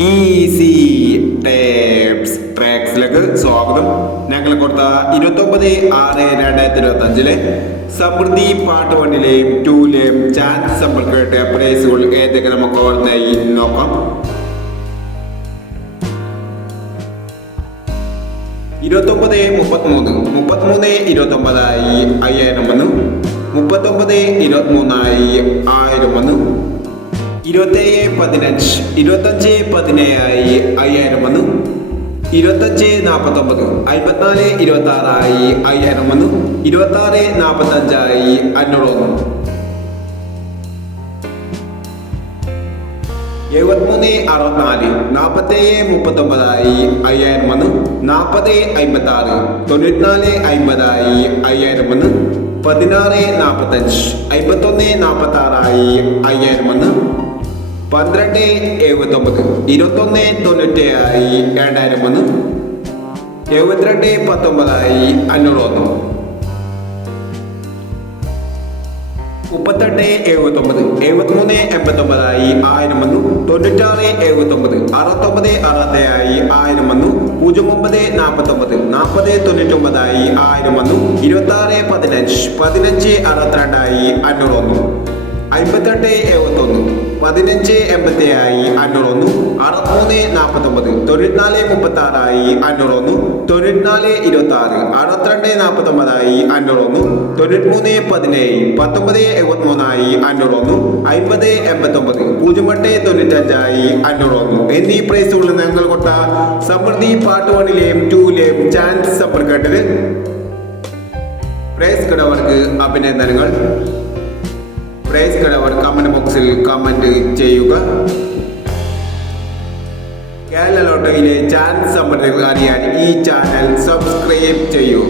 Easy tapes ട്രാക്സിലേക്ക് സ്വാഗതം. ഞങ്ങൾ കൊടുത്ത 29/6/2025 സമൃദ്ധി പാർട്ട് 1ലെയും 2ലെയും ചാൻസ് സമ്പിൾ കേട്ട പ്രൈസുകൾ ഏതൊക്കെ നമുക്ക് ഓർമ്മയായി നോക്കാം. 29-33 29-29 5000 വന്നു. 39-23 1000 വന്നു. 27-15 25-17 5000 വന്നു. 25-49 54-26 5000 വന്നു. 26-45 500 വന്നു. 73-64 47-39 5000 വന്നു. 40-56 94-50 5000 വന്നു. 16-45 51-46 5000 വന്നു. 12-79 21-97 2000 വന്നു. 72-19 500 വന്നു. 38-79 73-89 1000 വന്നു. 96-79 69-67 1000 വന്നു. 09-49 40-99 1000 വന്നു. 26-15 15-62 500 വന്നു. 58-71 15-87 500 വന്നു. 63-49 94-36 500 വന്നു. 94-26 62-49 500 വന്നു. 93-17 19-73 500 വന്നു. 50-89 08-95 500 വന്നു. എന്നീ പ്രൈസുകൾ ഞങ്ങൾ കൊണ്ട സമൃദ്ധി പാർട്ട് 1ലെയും 2ലെയും ചാൻസ് സമ്പിൾ കേട്ടത് പ്രൈസ് കടവർക്ക് അഭിനന്ദനങ്ങൾ. പ്രൈസ് കടവർ കമന്റ് ബോക്സിൽ കമന്റ് ചെയ്യുക. കേരള ലോട്ടറിയിലെ ചാൻസ് സമ്പിളുകൾ അറിയാൻ ഈ ചാനൽ സബ്സ്ക്രൈബ് ചെയ്യൂ.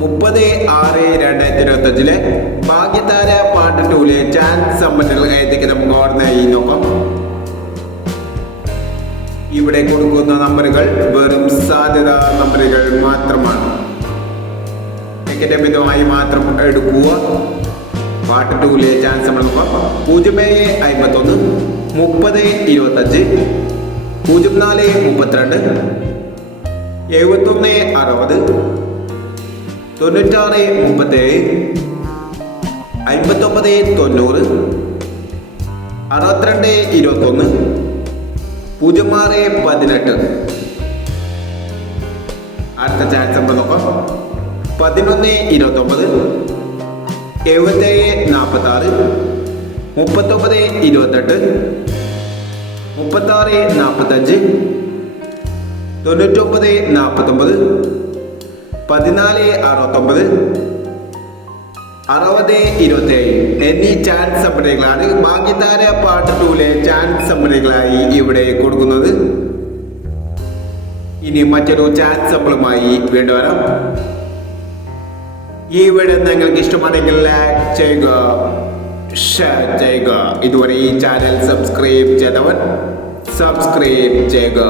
30/6/2025 ഭാഗ്യതാര പാർട്ട് 2ലെ ചാൻസ് സമ്പിളുകൾ ഏതൊക്കെ നമുക്ക് ഓർമ്മയായി നോക്കാം. ഇവിടെ കൊടുക്കുന്ന നമ്പറുകൾ വെറും സാധ്യതാ നമ്പറുകൾ മാത്രമാണ്. മിതമായി മാത്രം എടുക്കുക. പാർട്ട് 2ലെ ചാൻസ് നമ്മൾ നോക്കാം. 0-51 30-25 04-32 71-60 96-37 59-90 62-21 06-18. അടുത്ത ചാൻസ് നമ്മൾ നോക്കാം. 11-29 77-46 39-28 36-45 99-49 14-69 60-27 എന്നീ ചാൻസ് സമ്പിളുകളാണ് ഭാഗ്യതാര പാർട്ട് 2ലെ ചാൻസ് സമ്പിളുകളായി ഇവിടെ കൊടുക്കുന്നത്. ഇനി മറ്റൊരു ചാൻസ് സമ്പിളുമായി വീണ്ടും വരാം. ഈ വീഡിയോ നിങ്ങൾക്ക് ഇഷ്ടമാണെങ്കിൽ ലൈക്ക് ചെയ്യുക, ഷെയർ ചെയ്യുക. ഇതുവരെ ഈ ചാനൽ സബ്സ്ക്രൈബ് ചെയ്തവർ സബ്സ്ക്രൈബ് ചെയ്യുക.